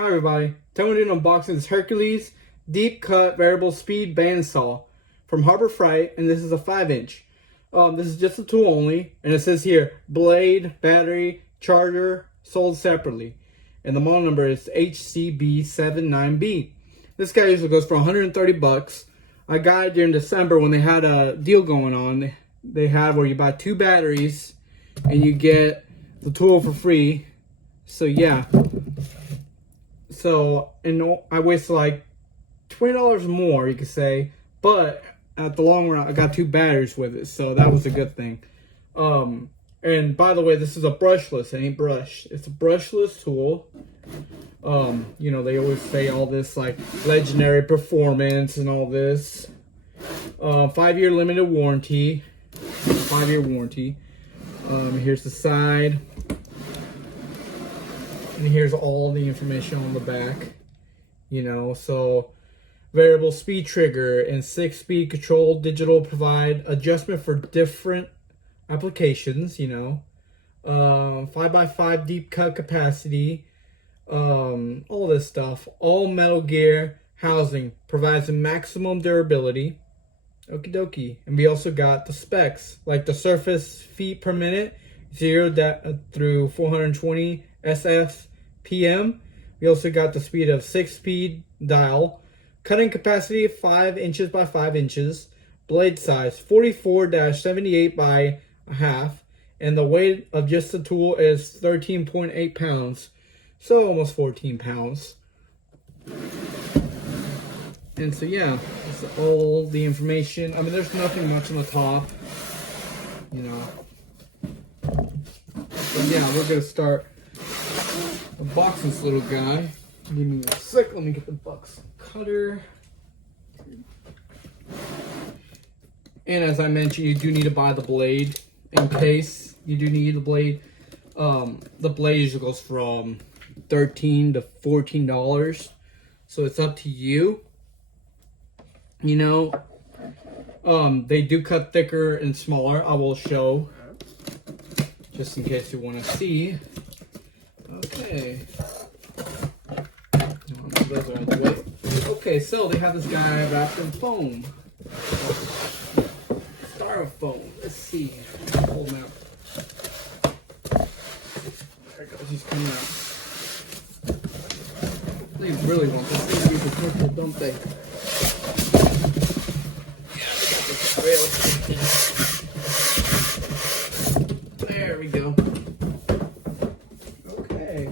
Hi everybody, today we're doing unboxing this Hercules deep cut variable speed bandsaw from Harbor Freight, and this is a 5-inch. This is just a tool only, and it says here blade, battery, charger sold separately, and the model number is HCB79B. This guy usually goes for 130 bucks. I got it during December when they had a deal going on. They had where you buy 2 batteries and you get the tool for free. So yeah. So, and I wasted like $20 more, you could say, but at the long run, I got 2 batteries with it, so that was a good thing. And by the way, this is a brushless, it ain't brushed. It's a brushless tool. You know, they always say all this like legendary performance and all this. 5-year limited warranty. 5-year warranty. Here's the side. And here's all the information on the back, you know, so variable speed trigger and 6-speed control digital provide adjustment for different applications, you know, 5x5 deep cut capacity, all this stuff, all metal gear housing provides a maximum durability. Okie dokie. And we also got the specs, like the surface feet per minute, 0 through 420 SFPM. We also got the speed of 6-speed dial, cutting capacity of 5 inches by 5 inches, blade size 44-78 by a half, and the weight of just the tool is 13.8 pounds, so almost 14 pounds. And so yeah, that's all the information. I mean, there's nothing much on the top, you know. But yeah, we're gonna start unboxing this little guy. Give me a sec, let me get the box cutter. And as I mentioned, you do need to buy the blade in case you do need the blade. The blade usually goes from $13 to $14, so it's up to you. You know, they do cut thicker and smaller. I will show, just in case you want to see. Okay. Okay, so they have this guy wrapped in foam. Styrofoam. Let's see. Hold him out. There it goes. He's coming out. They really want this thing to be the purple, don't they? There we go. Okay.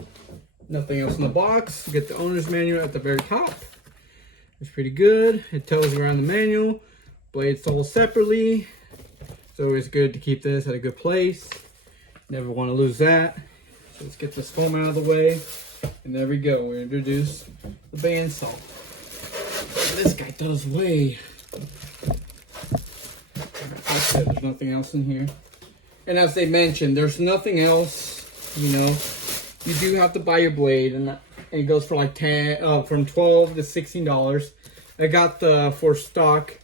Nothing else in the box. You get the owner's manual at the very top. It's pretty good. It tells you around the manual. Blades sold separately. It's always good to keep this at a good place. Never want to lose that. So let's get this foam out of the way. And there we go. We introduce the bandsaw. This guy does weigh. That's it. There's nothing else in here. And as they mentioned, there's nothing else, you know. You do have to buy your blade, and it goes for like from $12 to $16. I got the for stock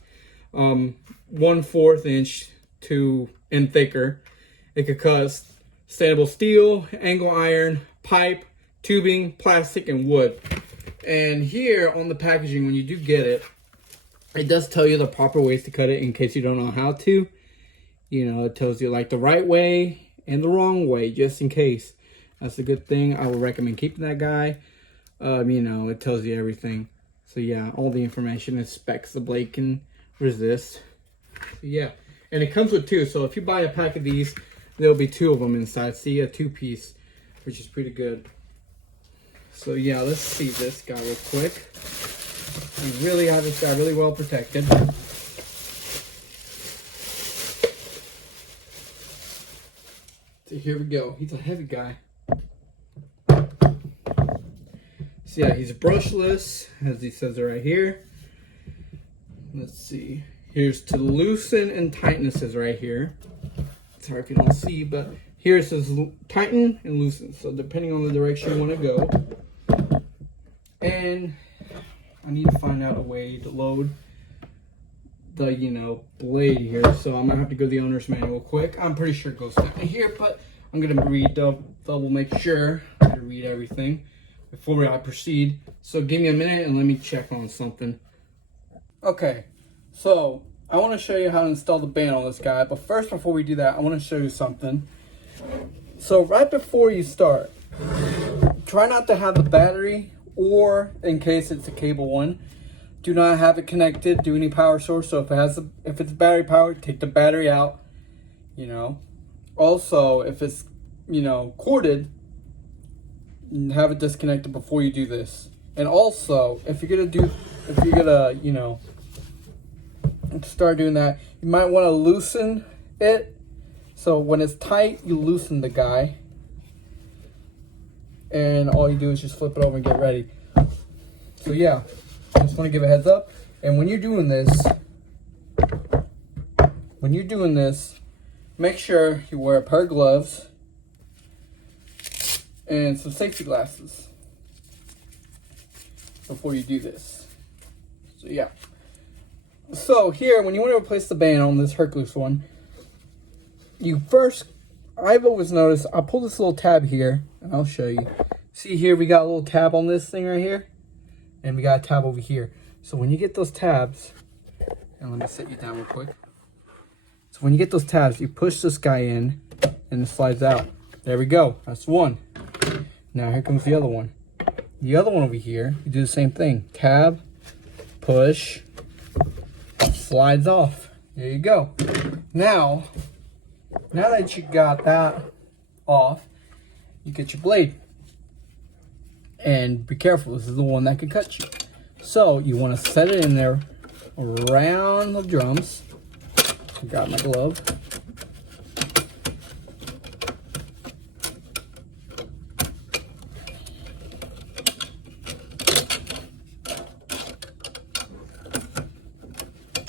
1/4 inch and thicker. It could cut stainable steel, angle iron, pipe, tubing, plastic, and wood. And here on the packaging, when you do get it, it does tell you the proper ways to cut it in case you don't know how to. You know, it tells you like the right way and the wrong way, just in case. That's a good thing. I would recommend keeping that guy. You know, it tells you everything. So yeah, all the information and specs the blade can resist. So, yeah, and it comes with 2. So if you buy a pack of these, there'll be 2 of them inside. See, a 2-piece, which is pretty good. So yeah, let's see this guy real quick. We really have this guy really well protected. So here we go. He's a heavy guy. So yeah, he's brushless, as he says it right here. Let's see. Here's to loosen and tighten, it says right here. Sorry if you don't see, but here it says tighten and loosen. So depending on the direction you want to go. And I need to find out a way to load the, you know, blade here. So I'm gonna have to go to the owner's manual quick. I'm pretty sure it goes down here, but I'm gonna read double make sure to read everything before I proceed. So give me a minute and let me check on something. Okay, so I want to show you how to install the band on this guy. But first, before we do that, I want to show you something. So right before you start, try not to have the battery, or in case it's a cable one, do not have it connected to any power source. So if it's battery powered, take the battery out, you know. Also, if it's, you know, corded, have it disconnected before you do this. And also, if you're gonna, you know, start doing that, you might want to loosen it. So when it's tight, you loosen the guy, and all you do is just flip it over and get ready. So yeah, I just want to give a heads up. And when you're doing this, make sure you wear a pair of gloves and some safety glasses before you do this. So yeah. So here, when you want to replace the band on this Hercules one, I've always noticed, I'll pull this little tab here, and I'll show you. See here, we got a little tab on this thing right here, and we got a tab over here. So when you get those tabs, and let me set you down real quick. So when you get those tabs, you push this guy in, and it slides out. There we go, that's one. Now here comes the other one. The other one over here, you do the same thing. Tab, push, slides off. There you go. Now that you got that off, you get your blade. And be careful, this is the one that can cut you. So you want to set it in there around the drums. Got my glove.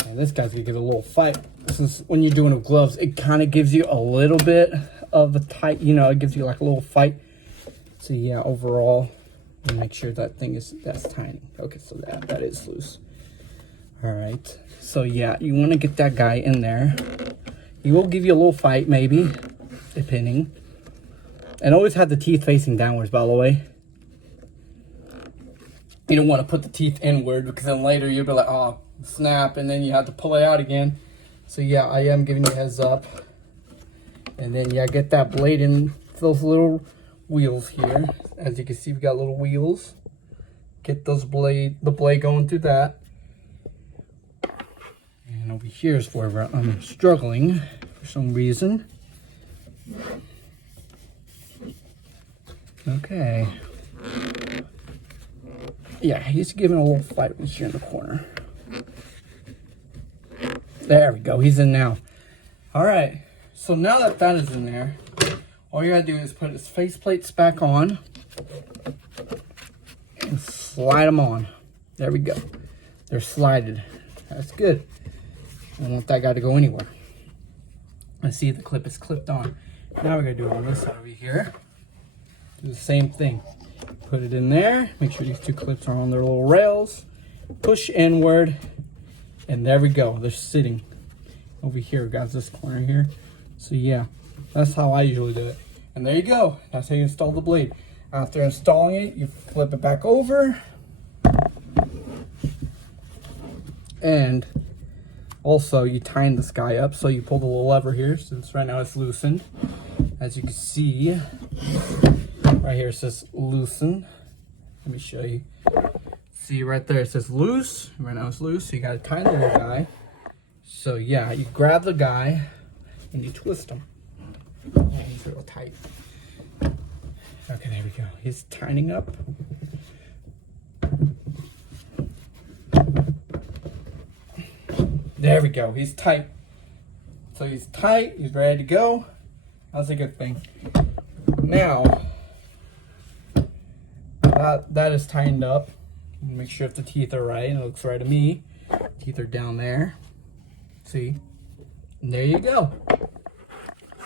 And this guy's gonna give it a little fight. Since when you're doing it with gloves, it kind of gives you a little bit of a tight, you know, it gives you like a little fight. So yeah, overall, make sure that thing that's tiny. Okay, so that is loose. All right, so yeah, you want to get that guy in there. He will give you a little fight, maybe, depending. And always have the teeth facing downwards, by the way. You don't want to put the teeth inward, because then later you'll be like, oh, snap, and then you have to pull it out again. So yeah, I am giving you a heads up. And then yeah, get that blade in those little wheels here. As you can see, we got little wheels. Get the blade going through that. And over here is where I'm struggling for some reason. Okay. Yeah, he's giving a little fight right here in the corner. There we go, he's in now. All right, so now that that is in there, all you gotta do is put his face plates back on and slide them on. There we go. They're slided. That's good. I don't want that guy to go anywhere. Let's see if the clip is clipped on. Now we're gonna do it on this side over here. Do the same thing. Put it in there. Make sure these two clips are on their little rails. Push inward. And there we go. They're sitting over here, guys, this corner here. So yeah, that's how I usually do it. And there you go. That's how you install the blade. After installing it, you flip it back over. And also you tighten this guy up. So you pull the little lever here, since right now it's loosened. As you can see, right here it says loosen. Let me show you. See right there, it says loose. Right now it's loose, so you gotta tighten the little guy. So yeah, you grab the guy and you twist him. Oh, he's real tight. Okay, there we go. He's tightening up. There we go, he's tight. So he's tight, he's ready to go. That's a good thing. Now, that is tightened up. Make sure if the teeth are right. It looks right to me. Teeth are down there. See? And there you go.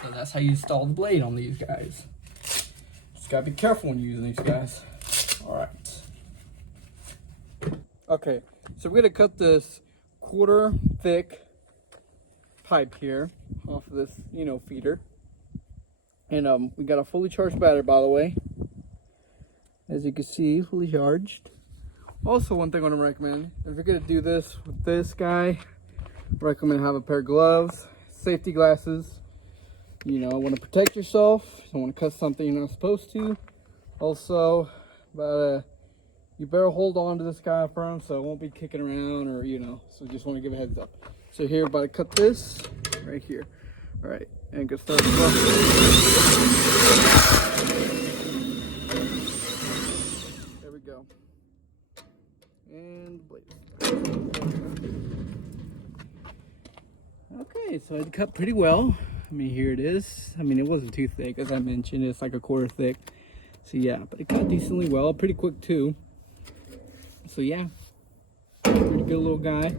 So that's how you install the blade on these guys. Just gotta be careful when using these guys. Alright. Okay, so we're gonna cut this 1/4 thick pipe here off of this, you know, feeder. And we got a fully charged battery, by the way. As you can see, fully charged. Also, one thing I want to recommend, if you're going to do this with this guy, I recommend have a pair of gloves, safety glasses. You know, want to protect yourself. Don't want to cut something you're not supposed to. Also, you better hold on to this guy firm so it won't be kicking around, or you know. So just want to give a heads up. So here, about to cut this right here. All right, and go start the rough. There we go. And blade. Okay, so it cut pretty well. I mean, here it is. I mean, it wasn't too thick, as I mentioned. It's like a quarter thick. So yeah, but it cut decently well, pretty quick too. So yeah, pretty good little guy.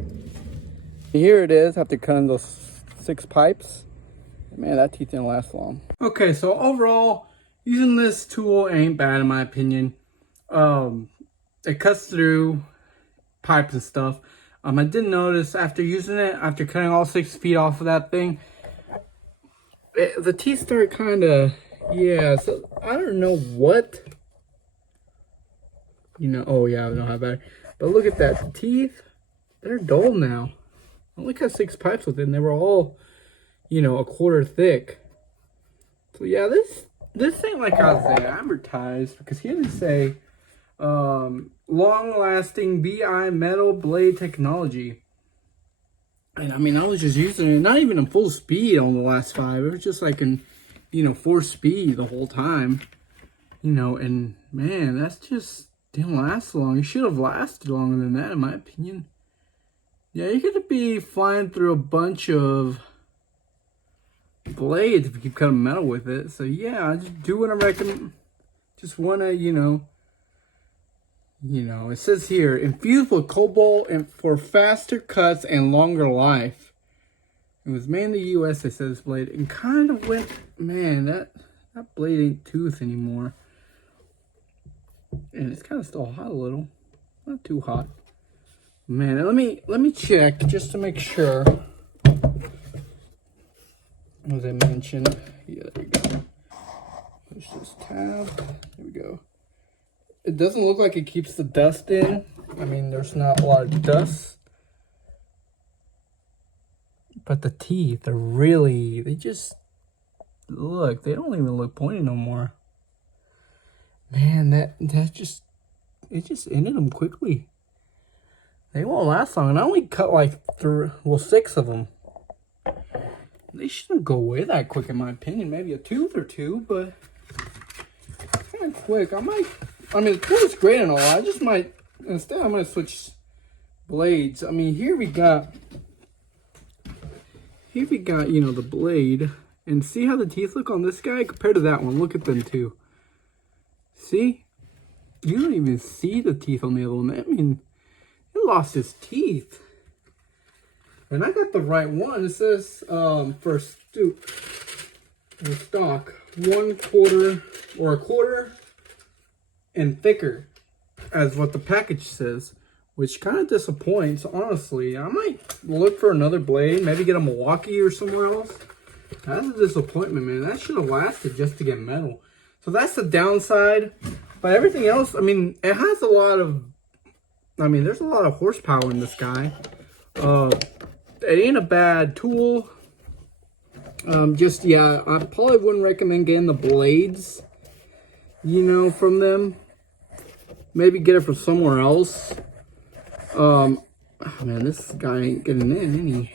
Here it is after cutting those 6 pipes. Man, that teeth didn't last long. Okay, so overall, using this tool ain't bad in my opinion. It cuts through pipes and stuff. I did notice after using it, after cutting all 6 feet off of that thing, the teeth start kind of, yeah, so I don't know what, you know, oh yeah, I don't have better. But look at that, the teeth, they're dull now. I only cut 6 pipes with it, and they were all, you know, a quarter thick. So yeah, this ain't like I was advertised, because he didn't say, long-lasting BI metal blade technology. And I mean, I was just using it, not even in full speed on the last 5. It was just like in, you know, 4 speed the whole time. You know, and man, that's just didn't last long. It should have lasted longer than that, in my opinion. Yeah, you're gonna be flying through a bunch of blades if you keep cutting metal with it. So yeah, just do what I recommend. Just wanna, you know, it says here, infused with cobalt and for faster cuts and longer life. It was made in the U.S., they said this blade. And kind of went, man, that blade ain't tooth anymore. And it's kind of still hot a little. Not too hot. Man, let me check just to make sure. As I mentioned. Yeah, there we go. Push this tab. There we go. It doesn't look like it keeps the dust in. I mean, there's not a lot of dust. But the teeth are really, they just, look, they don't even look pointy no more. Man, it just ended them quickly. They won't last long. And I only cut like 6 of them. They shouldn't go away that quick in my opinion. Maybe a tooth or two, but kind of quick. I mean, the tool is great and all. I just might, instead I'm going to switch blades. I mean, here we got, you know, the blade. And see how the teeth look on this guy compared to that one. Look at them two. See? You don't even see the teeth on the other one. I mean, it lost its teeth. And I got the right one. It says, for stock, 1/4 or 1/4 and thicker, as what the package says, which kind of disappoints, honestly. I might look for another blade, maybe get a Milwaukee or somewhere else. That's a disappointment, man. That should have lasted just to get metal. So that's the downside. But everything else, I mean, it has a lot of, I mean, there's a lot of horsepower in this guy. It ain't a bad tool. Just, yeah, I probably wouldn't recommend getting the blades, you know, from them. Maybe get it from somewhere else. Oh man, this guy ain't getting in, ain't he?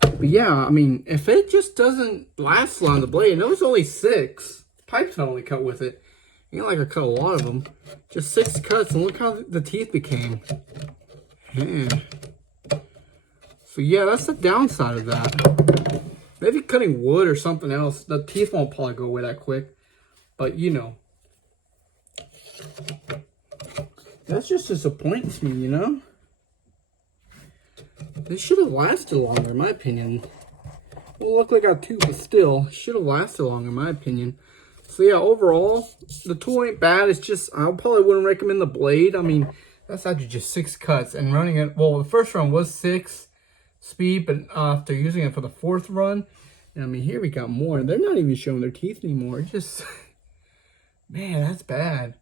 But yeah, I mean, if it just doesn't last long, the blade, and it was only 6 pipes I only cut with it. Ain't like I cut a lot of them. Just 6 cuts, and look how the teeth became. Man. So yeah, that's the downside of that. Maybe cutting wood or something else. The teeth won't probably go away that quick. But you know. That's just disappoints me, you know? This should have lasted longer, in my opinion. It will look like a tooth, but still, should have lasted longer, in my opinion. So yeah, overall, the tool ain't bad. It's just, I probably wouldn't recommend the blade. I mean, that's actually just 6 cuts. And running it, well, the first run was 6 speed, but after using it for the 4th run, and I mean, here we got more. And they're not even showing their teeth anymore. It's just, Man, that's bad.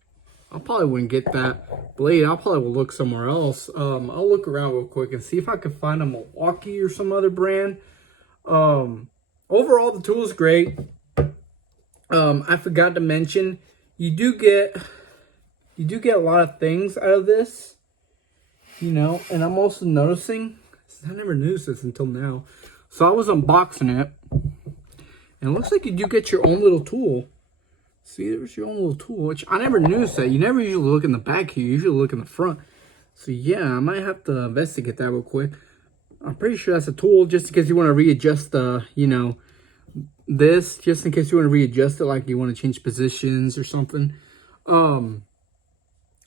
I probably wouldn't get that blade. I probably will look somewhere else. I'll look around real quick and see if I can find a Milwaukee or some other brand. Overall, the tool is great. I forgot to mention, you do get a lot of things out of this, you know. And I'm also noticing, I never noticed this until now. So I was unboxing it, and it looks like you do get your own little tool. See, there's your own little tool, which I never noticed that. You never usually look in the back here. You usually look in the front. So yeah, I might have to investigate that real quick. I'm pretty sure that's a tool, just in case you want to readjust the, you know, this, just in case you want to readjust it, like you want to change positions or something.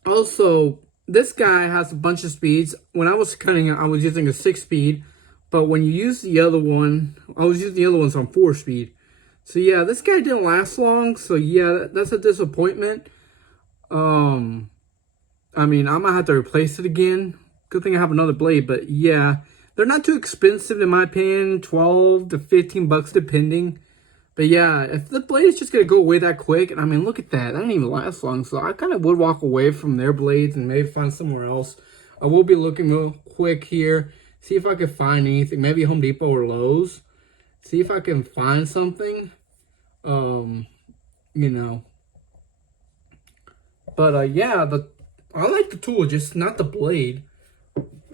Also, this guy has a bunch of speeds. When I was cutting it, I was using a 6-speed, but when you use the other one, I was using the other ones on 4-speed. So yeah, this guy didn't last long. So yeah, that's a disappointment. I mean, I might have to replace it again. Good thing I have another blade, but yeah, they're not too expensive in my opinion. 12 to 15 bucks depending. But yeah, if the blade is just gonna go away that quick, and I mean, look at that, that didn't even last long. So I kind of would walk away from their blades and maybe find somewhere else. I will be looking real quick here, see if I can find anything, maybe Home Depot or Lowe's. See if I can find something, you know. But yeah, I like the tool, just not the blade.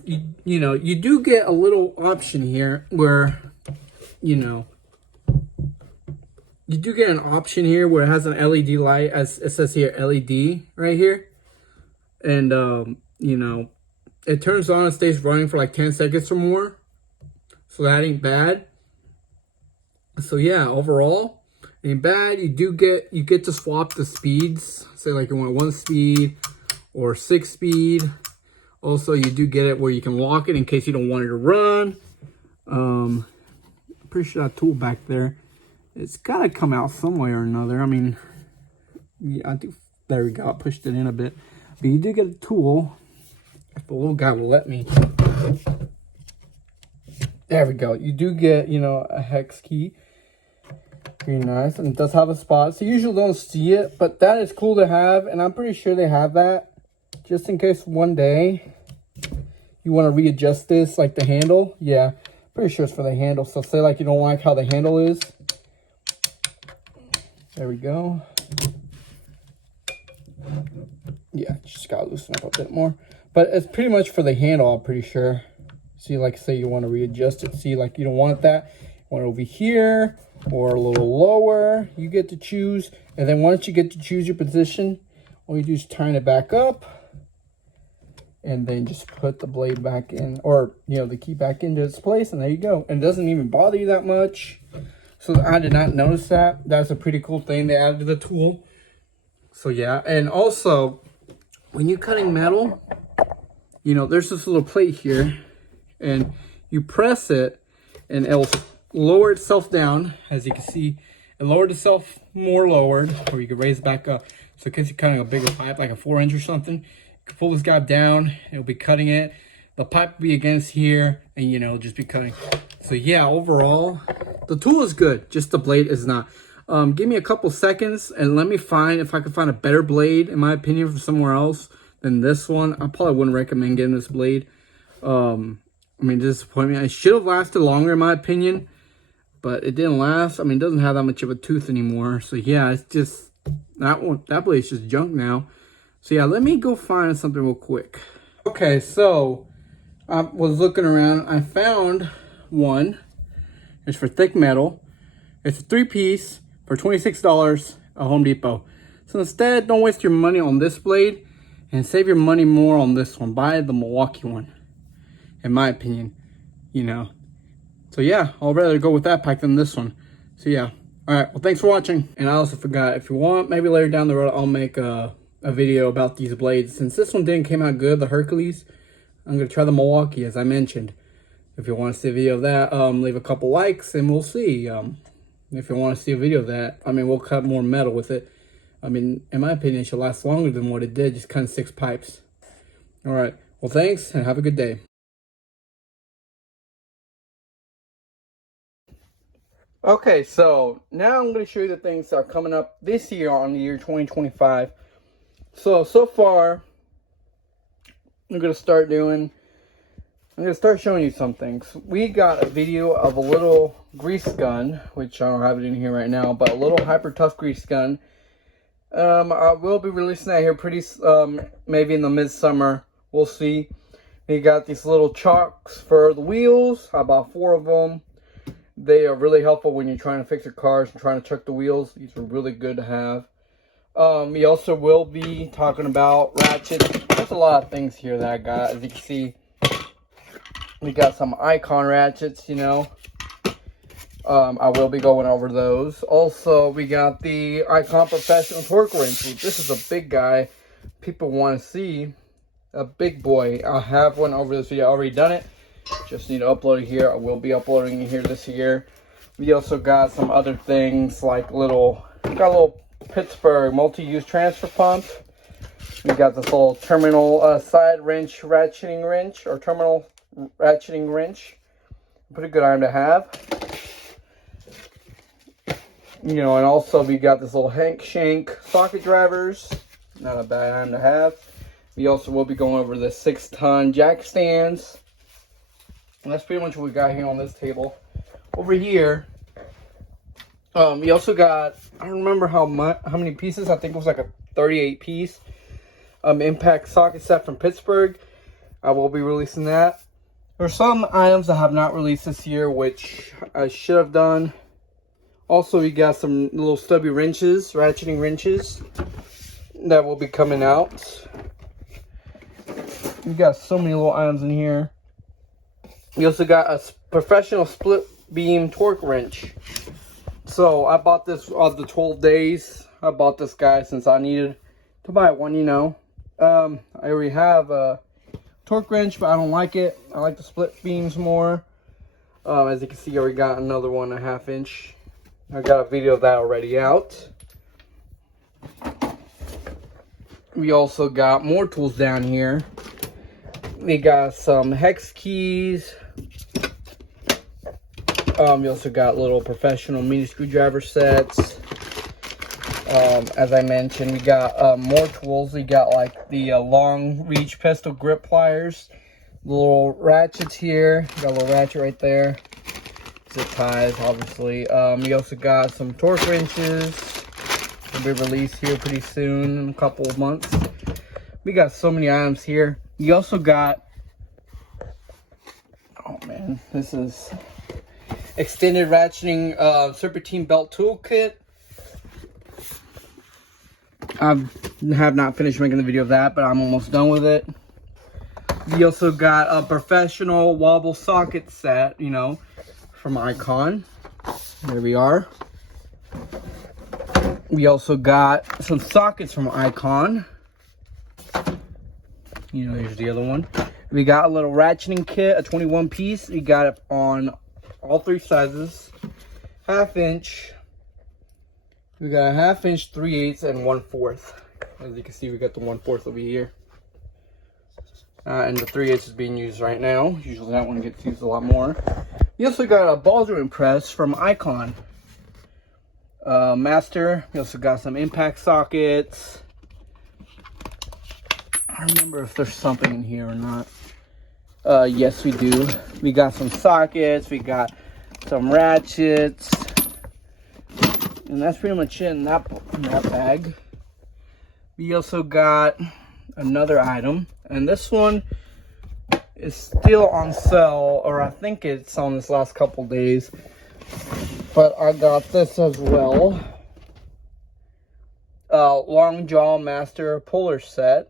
You know, you do get a little option here where, you know, you do get an option here where it has an LED light, as it says here, LED right here. And, you know, it turns on and stays running for like 10 seconds or more. So that ain't bad. So yeah, overall, ain't bad. You get to swap the speeds. Say like you want 1 speed or 6 speed. Also, you do get it where you can lock it in case you don't want it to run. I'm pretty sure that tool back there, it's gotta come out some way or another. I mean, yeah, I do. There we go. I pushed it in a bit, but you do get a tool. If the little guy will let me. There we go. You do get, you know, a hex key. Very nice, and it does have a spot. So you usually don't see it, but that is cool to have, and I'm pretty sure they have that, just in case one day you want to readjust this, like the handle. Yeah, pretty sure it's for the handle. So say like you don't like how the handle is. There we go. Yeah, just gotta loosen up a bit more. But it's pretty much for the handle, I'm pretty sure. See, like say you want to readjust it. See, like you don't want that. You want it over here or a little lower. You get to choose. And then once you get to choose your position, all you do is turn it back up. And then just put the blade back in, or, you know, the key back into its place. And there you go. And it doesn't even bother you that much. So I did not notice that. That's a pretty cool thing they added to the tool. So yeah, and also when you're cutting metal, you know, there's this little plate here, and you press it, and it'll lower itself down. As you can see, it lowered itself more lowered, or you can raise it back up. So in case you're cutting a bigger pipe, like a 4-inch or something, you can pull this guy down. It'll be cutting it. The pipe will be against here, and you know, just be cutting. So yeah, overall, the tool is good. Just the blade is not. Give me a couple seconds and let me find if I can find a better blade, in my opinion, from somewhere else than this one. I probably wouldn't recommend getting this blade. I mean, disappointment. It should have lasted longer, in my opinion, but it didn't last. I mean, it doesn't have that much of a tooth anymore. So yeah, it's just that blade's just junk now. So yeah, let me go find something real quick. Okay, so I was looking around. I found one. It's for thick metal. It's a 3-piece for $26 at Home Depot. So instead, don't waste your money on this blade and save your money more on this one. Buy the Milwaukee one, in my opinion, you know. So yeah, I'll rather go with that pack than this one. So yeah. All right, well, thanks for watching. And I also forgot, if you want, maybe later down the road, I'll make a video about these blades. Since this one didn't came out good, the Hercules, I'm going to try the Milwaukee, as I mentioned. If you want to see a video of that, leave a couple likes and we'll see. If you want to see a video of that, I mean, we'll cut more metal with it. I mean, in my opinion, it should last longer than what it did, just cutting 6 pipes. All right. Well, thanks and have a good day. Okay, so now I'm going to show you the things that are coming up this year on the year 2025. So far, I'm going to start showing you some things. We got a video of a little grease gun, which I don't have it in here right now, but a little hyper tough grease gun. I will be releasing that here pretty, maybe in the midsummer. We'll see. We got these little chocks for the wheels. I bought 4 of them. They are really helpful when you're trying to fix your cars and trying to check the wheels. These are really good to have. We also will be talking about ratchets. There's a lot of things here that I got. As you can see, we got some Icon ratchets, you know. I will be going over those. Also, we got the Icon Professional Torque Wrench. This is a big guy. People want to see a big boy. I have one over this video. I already done it. Just need to upload it here. I will be uploading it here this year. We also got some other things like got a little Pittsburgh multi-use transfer pump. We got this little terminal side wrench ratcheting wrench, or terminal ratcheting wrench. Pretty good item to have. You know, and also we got this little Hank Shank socket drivers. Not a bad item to have. We also will be going over the 6-ton jack stands. And that's pretty much what we got here on this table. Over here, we also got, I don't remember how many pieces. I think it was like a 38 piece impact socket set from Pittsburgh. I will be releasing that. There's some items I have not released this year, which I should have done. Also, we got some little stubby wrenches, ratcheting wrenches, that will be coming out. We got so many little items in here. We also got a professional split beam torque wrench. So I bought this of the 12 days. I bought this guy since I needed to buy one, you know. I already have a torque wrench, but I don't like it. I like the split beams more. As you can see, I already got another 1.5 inch. I got a video of that already out. We also got more tools down here. We got some hex keys. We also got little professional mini screwdriver sets. As I mentioned, we got more tools. We got like the long reach pistol grip pliers. Little ratchets here. Got a little ratchet right there. Zip ties, obviously. We also got some torque wrenches. They'll be released here pretty soon, in a couple of months. We got so many items here. You also got, oh man, this is extended ratcheting serpentine belt toolkit. I have not finished making the video of that, but I'm almost done with it. We also got a professional wobble socket set, you know, from Icon. There we are. We also got some sockets from Icon. You know, here's the other one. We got a little ratcheting kit, a 21 piece. We got it on all 3 sizes. 1/2 inch. We got a 1/2 inch, 3/8, and 1/4. As you can see, we got the 1/4 over here. And the 3/8 is being used right now. Usually that one gets used a lot more. We also got a ball joint press from Icon. Master. We also got some impact sockets. I don't remember if there's something in here or not. Yes, we do. We got some sockets. We got some ratchets. And that's pretty much it in that bag. We also got another item. And this one is still on sale. Or I think it's on this last couple days. But I got this as well. Long Jaw Master Puller Set.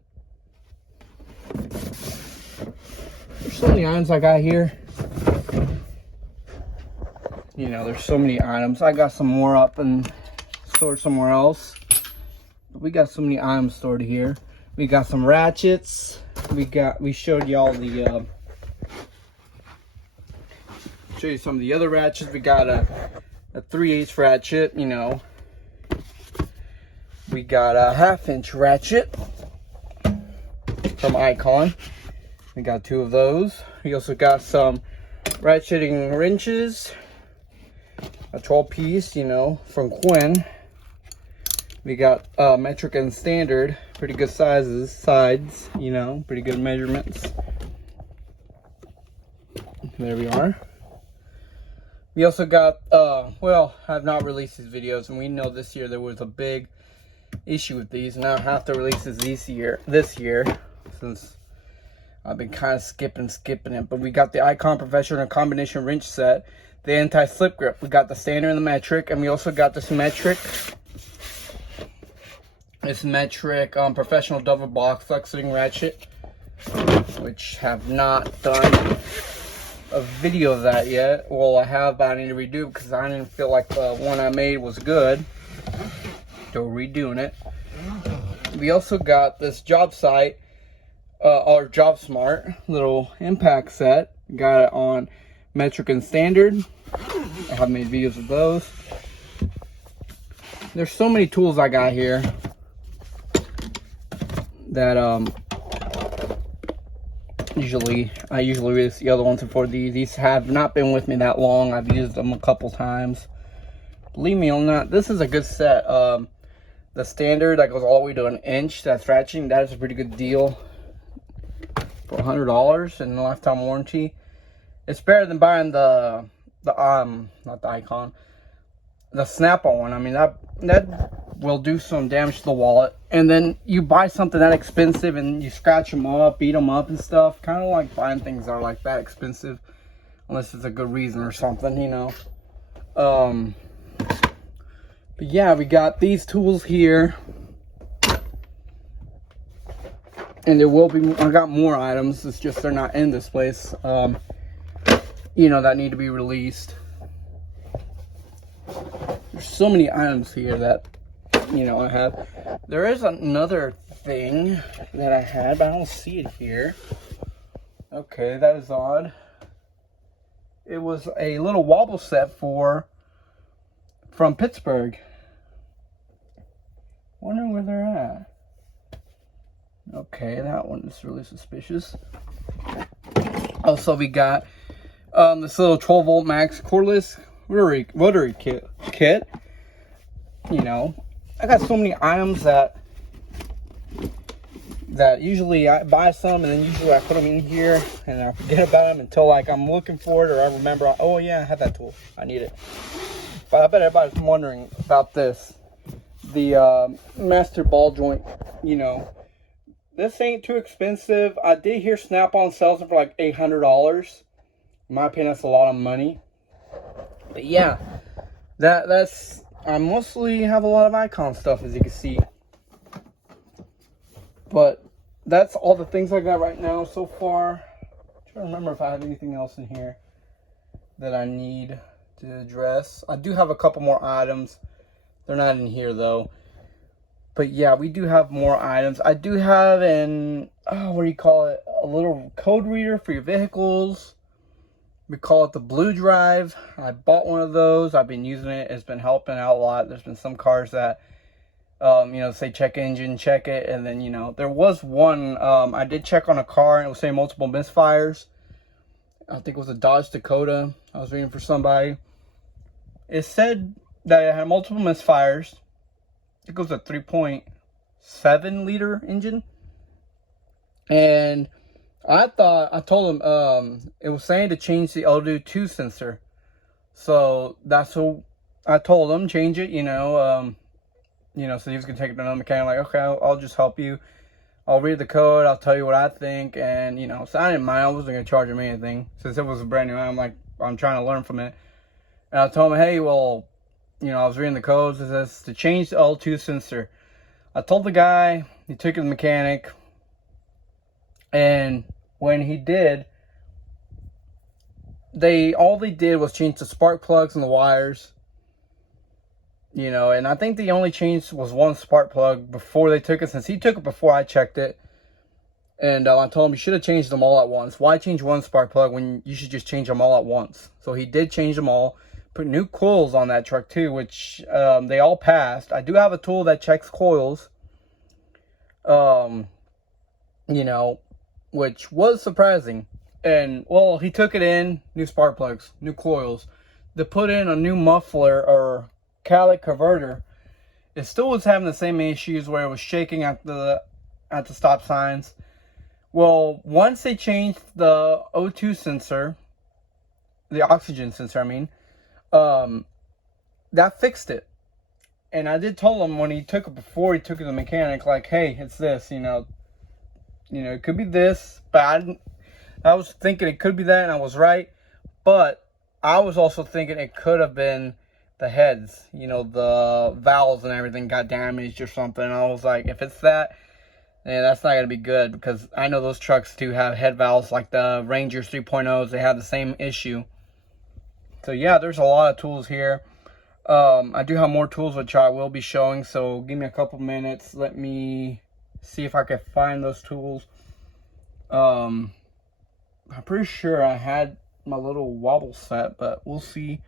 There's so many items I got here. You know, there's so many items. I got some more up and stored somewhere else. But we got so many items stored here. We got some ratchets. We showed y'all the show you some of the other ratchets. We got a 3/8 ratchet, you know. We got a 1/2 inch ratchet from Icon. We got 2 of those. We also got some ratcheting wrenches. a 12 piece, you know, from Quinn. We got metric and standard, pretty good sizes, sides, you know, pretty good measurements. There we are. We also got, well, I've not released these videos, and we know this year there was a big issue with these, and I have to release this year, since I've been kind of skipping it. But we got the Icon Professional Combination Wrench Set, the anti-slip grip. We got the standard and the metric, and we also got this metric professional double box flexing ratchet, which have not done a video of that yet. Well, I have, but I need to redo because I didn't feel like the one I made was good, so redoing it. We also got this job site, or Job Smart little impact set. Got it on metric and standard. I have made videos of those. There's so many tools I got here that I usually release the other ones before these. These have not been with me that long. I've used them a couple times. Believe me or not, this is a good set. The standard that goes all the way to 1 inch, that's ratcheting, that is a pretty good deal for $100 and a lifetime warranty. It's better than buying the not the Icon, the Snap-on one. I mean, that will do some damage to the wallet. And then you buy something that expensive and you scratch them up, beat them up and stuff. Kind of like buying things that are like that expensive, unless it's a good reason or something, you know. But yeah, we got these tools here, and there will be, I got more items. It's just they're not in this place, you know, that need to be released. There's so many items here that, you know, I have. There is another thing that I had, but I don't see it here. Okay, that is odd. It was a little wobble set from Pittsburgh. Wondering where they're at. Okay, that one is really suspicious. Also, we got this little 12 volt max cordless rotary kit. You know, I got so many items that usually I buy some, and then usually I put them in here and I forget about them until like I'm looking for it, or I remember, oh yeah, I have that tool, I need it. But I bet everybody's wondering about this, the master ball joint. You know, this ain't too expensive. I did hear Snap-on sells it for like $800. In my opinion, that's a lot of money. But yeah, that's, I mostly have a lot of Icon stuff, as you can see. But that's all the things I got right now so far. I'm trying to remember if I have anything else in here that I need to address. I do have a couple more items. They're not in here though. But yeah, we do have more items. I do have an, what do you call it? A little code reader for your vehicles. We call it the Blue Drive. I bought one of those. I've been using it. It's been helping out a lot. There's been some cars that, you know, say check engine, check it. And then, you know, there was one, I did check on a car and it was saying multiple misfires. I think it was a Dodge Dakota. I was reading for somebody. It said that it had multiple misfires. It goes a 3.7 liter engine. And I told him, it was saying to change the O2 sensor. So that's what I told him, change it, you know, so he was going to take it to another mechanic. Like, okay, I'll just help you. I'll read the code. I'll tell you what I think. And, you know, so I didn't mind. I wasn't going to charge him anything since it was a brand new. I'm trying to learn from it. And I told him, hey, well, you know, I was reading the codes. It says to change the O2 sensor. I told the guy, he took it to the mechanic. And when he did, all they did was change the spark plugs and the wires. You know, and I think the only change was one spark plug before they took it, since he took it before I checked it. And I told him you should have changed them all at once. Why change one spark plug when you should just change them all at once? So he did change them all. Put new coils on that truck too, which they all passed. I do have a tool that checks coils. You know, which was surprising. And, well, he took it in, new spark plugs, new coils. to put in a new muffler or catalytic converter, it still was having the same issues where it was shaking at the stop signs. Well, once they changed the O2 sensor, the oxygen sensor, I mean, that fixed it. And I did tell him when he took it, before he took it to the mechanic, like, hey, it's this, it could be this, but I was thinking it could be that, and I was right. But I was also thinking it could have been the heads, the valves and everything got damaged or something. And I was like, if it's that, yeah, that's not going to be good, because I know those trucks do have head valves, like the Rangers 3.0s. They have the same issue. So yeah, there's a lot of tools here. I do have more tools which I will be showing, so give me a couple minutes. Let me see if I can find those tools. I'm pretty sure I had my little wobble set, but we'll see.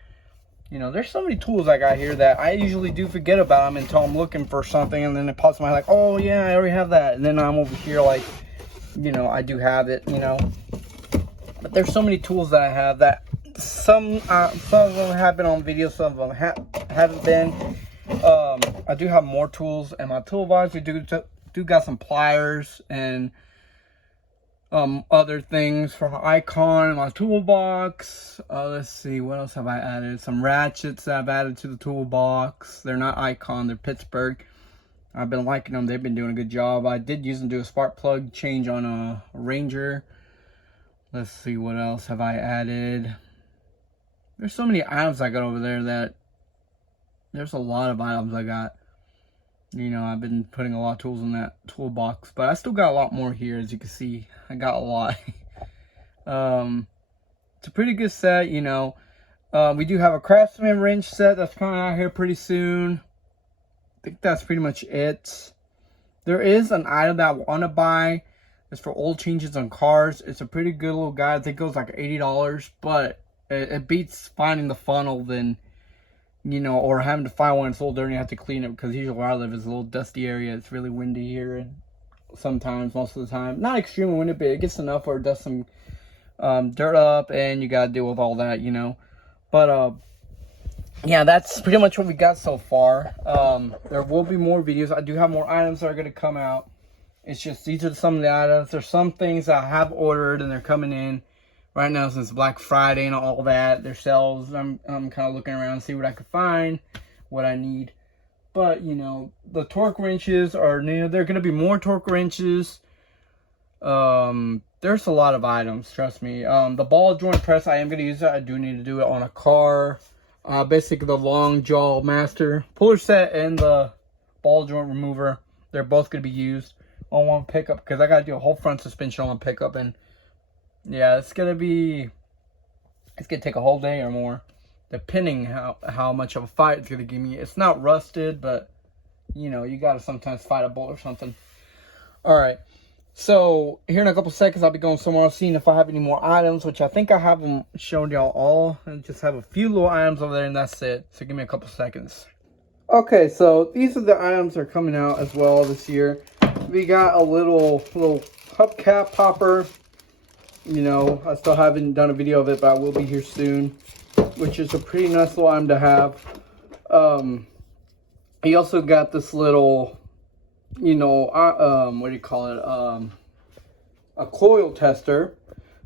There's so many tools I got here that I usually do forget about them until I'm looking for something, and then it pops in my head like, oh yeah, I already have that. And then I'm over here like, I do have it, But there's so many tools that I have that some of them have been on video, some of them haven't been. I do have more tools in my toolbox. We do got some pliers and other things from Icon in my toolbox. Let's see, what else have I added? Some ratchets that I've added to the toolbox. They're not Icon, they're Pittsburgh. I've been liking them. They've been doing a good job. I did use them to do a spark plug change on a Ranger. Let's see, what else have I added? There's so many items I got over there that there's a lot of items I got. I've been putting a lot of tools in that toolbox, but I still got a lot more here. As you can see, I got a lot. It's a pretty good set, we do have a Craftsman wrench set that's coming out here pretty soon. I think that's pretty much it. There is an item that I want to buy. It's for oil changes on cars. It's a pretty good little guy. I think it was like $80, but it beats finding the funnel than, or having to find one that's a little dirty and you have to clean it, because usually where I live is a little dusty area. It's really windy here, and sometimes, most of the time, not extremely windy, but it gets enough where it does some dirt up, and you got to deal with all that, But, yeah, that's pretty much what we got so far. There will be more videos. I do have more items that are going to come out. It's just, these are some of the items. There's some things that I have ordered, and they're coming in right now since Black Friday and all that. Their sales, I'm kind of looking around to see what I can find, what I need. But, the torque wrenches are new. There are going to be more torque wrenches. There's a lot of items, trust me. The ball joint press, I am going to use that. I do need to do it on a car. Basically, the long jaw master puller set and the ball joint remover, they're both going to be used on one pickup, because I got to do a whole front suspension on one pickup. And yeah, it's going to take a whole day or more, depending how much of a fight it's going to give me. It's not rusted, but you got to sometimes fight a bull or something. All right. So here in a couple seconds, I'll be going somewhere else, seeing if I have any more items, which I think I have them shown y'all all. I just have a few little items over there, and that's it. So give me a couple seconds. Okay, so these are the items that are coming out as well this year. We got a little hubcap popper. I still haven't done a video of it, but I will be here soon, which is a pretty nice little item to have. He also got this little, what do you call it? A coil tester.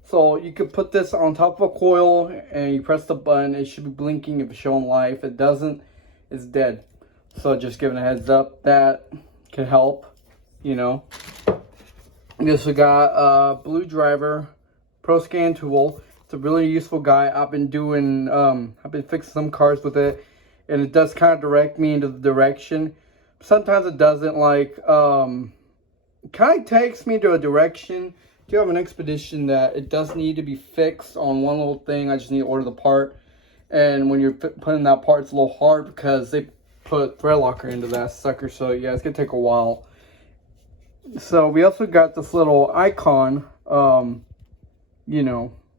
So you could put this on top of a coil, and you press the button. It should be blinking if it's showing light. If it doesn't, it's dead. So just giving a heads up, that can help. We also got a Blue Driver Pro Scan tool. It's a really useful guy. I've been fixing some cars with it, and it does kind of direct me into the direction. Sometimes it doesn't, it kind of takes me to a direction. If you have an expedition that it does need to be fixed on one little thing, I just need to order the part. And when you're putting that part, it's a little hard because they put thread locker into that sucker. So yeah, it's gonna take a while. So we also got this little Icon,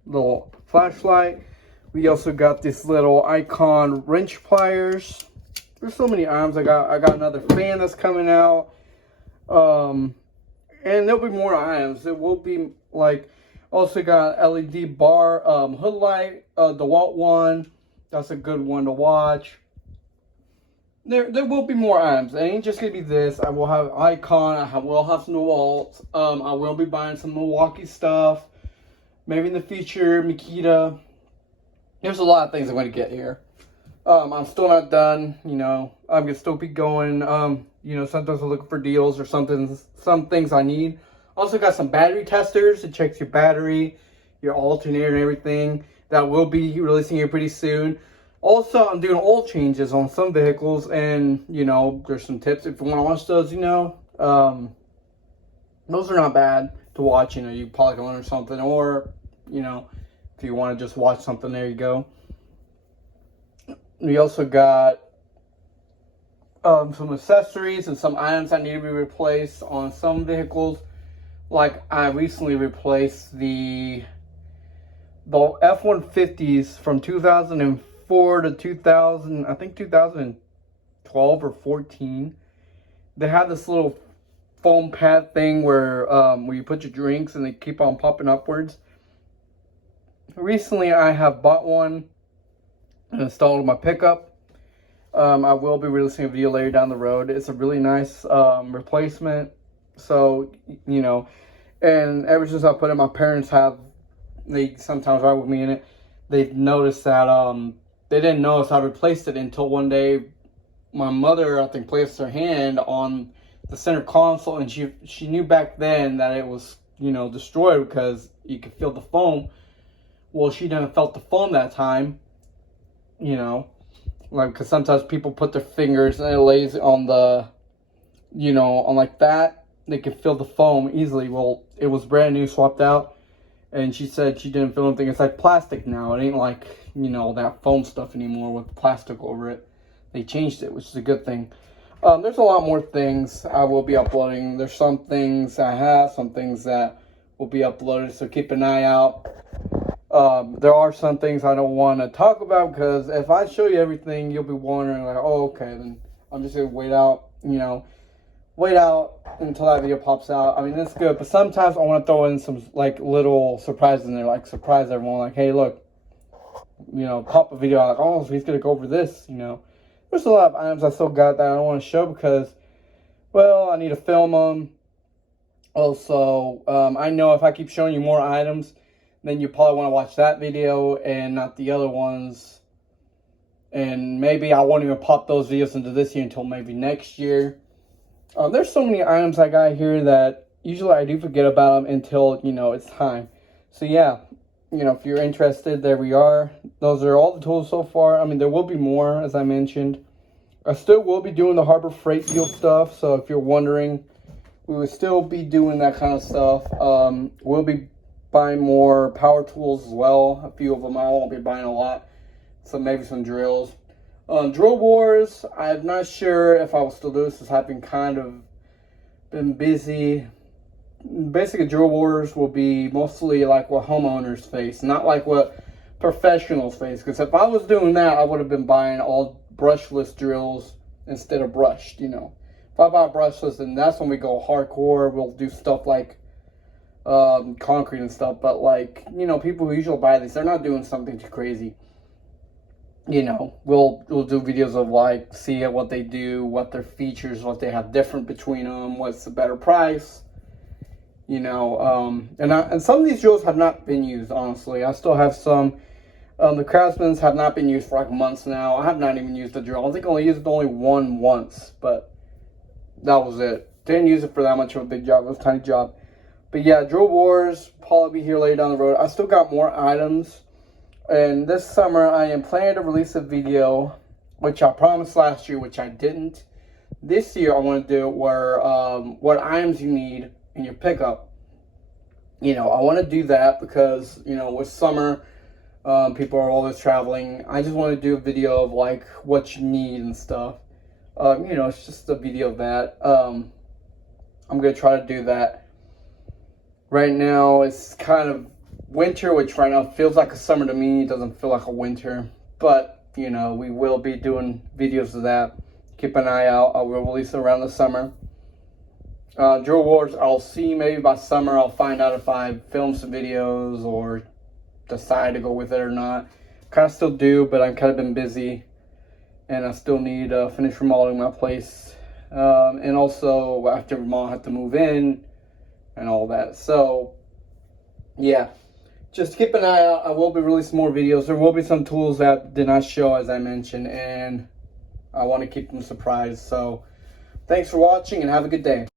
little flashlight. We also got this little Icon wrench pliers. There's so many items. I got another fan that's coming out. And there'll be more items. It will be also got LED bar, hood light, DeWalt one. That's a good one to watch. There will be more items. It ain't just gonna be this. I will have Icon. I will have some DeWalt. I will be buying some Milwaukee stuff. Maybe in the future, Makita. There's a lot of things I'm gonna get here. I'm still not done. You know, I'm gonna still be going. You know, sometimes I'm looking for deals or something. Some things I need. Also got some battery testers. It checks your battery, your alternator, and everything. That will be releasing here pretty soon. Also, I'm doing oil changes on some vehicles, and you know, there's some tips if you want to watch those. You know, those are not bad to watch. You know, you probably can learn something, or you know, if you want to just watch something, there you go. We also got some accessories and some items that need to be replaced on some vehicles. Like I recently replaced the F-150s from 2004 to 2000, I think 2012 or 14. They had this little foam pad thing where you put your drinks and they keep on popping upwards. Recently, I have bought one and installed in my pickup. I will be releasing a video later down the road. It's a really nice replacement. So, you know, and ever since I put it, my parents have, they sometimes ride with me in it. They've noticed that they didn't notice I replaced it until one day my mother, I think, placed her hand on the center console, and she knew back then that it was, you know, destroyed because you could feel the foam. Well, she didn't felt the foam that time, you know, like, because sometimes people put their fingers and it lays on the, you know, on like that, they could feel the foam easily. Well, it was brand new, swapped out, and she said she didn't feel anything. It's like plastic now. It ain't like, you know, that foam stuff anymore with plastic over it. They changed it, which is a good thing. There's a lot more things I will be uploading. There's some things I have, some things that will be uploaded, so keep an eye out. There are some things I don't want to talk about, because if I show you everything, you'll be wondering, like, oh, okay, then I'm just going to wait out, you know, wait out until that video pops out. I mean, it's good, but sometimes I want to throw in some, like, little surprises in there, like, surprise everyone, like, hey, look, you know, pop a video out, like, oh, so he's going to go over this, you know. There's a lot of items I still got that I don't want to show because, well, I need to film them. Also, I know if I keep showing you more items, then you probably want to watch that video and not the other ones. And maybe I won't even pop those videos into this year until maybe next year. There's so many items I got here that usually I do forget about them until, you know, it's time. So yeah, you know, if you're interested, there we are. Those are all the tools so far. I mean, there will be more, as I mentioned. I still will be doing the Harbor Freight deal stuff. So if you're wondering, we will still be doing that kind of stuff. We'll be buying more power tools as well. A few of them. I won't be buying a lot. So maybe some drills. Drill Wars, I'm not sure if I will still do this. This have been kind of been busy. Basically, Drill Wars will be mostly like what homeowners face, not like what professionals face. Because if I was doing that, I would have been buying all brushless drills instead of brushed, you know. If I buy brushless, then that's when we go hardcore. We'll do stuff like concrete and stuff. But like, you know, people who usually buy these, they're not doing something too crazy. You know, we'll do videos of like, see what they do, what their features, what they have different between them, what's the better price. You know, and some of these drills have not been used, honestly. I still have some. The Craftsman's have not been used for like months now. I have not even used the drill. I think I only used only one once, but that was it. Didn't use it for that much of a big job. It was a tiny job. But yeah, Drill Wars probably be here later down the road. I still got more items. And this summer, I am planning to release a video, which I promised last year, which I didn't. This year, I want to do where what items you need in your pickup. You know, I want to do that because, you know, with summer, people are always traveling. I just want to do a video of like what you need and stuff. You know, it's just a video of that. I'm gonna try to do that. Right now, it's kind of winter, which right now feels like a summer to me. It doesn't feel like a winter, but you know, we will be doing videos of that. Keep an eye out. I will release it around the summer. Drill Wars, I'll see maybe by summer. I'll find out if I film some videos or decide to go with it or not. Kind of still do, but I've kind of been busy, and I still need to finish remodeling my place. And also after remodel, I have to move in and all that. So yeah, just keep an eye out. I will be releasing more videos. There will be some tools that did not show, as I mentioned, and I want to keep them surprised. So thanks for watching and have a good day.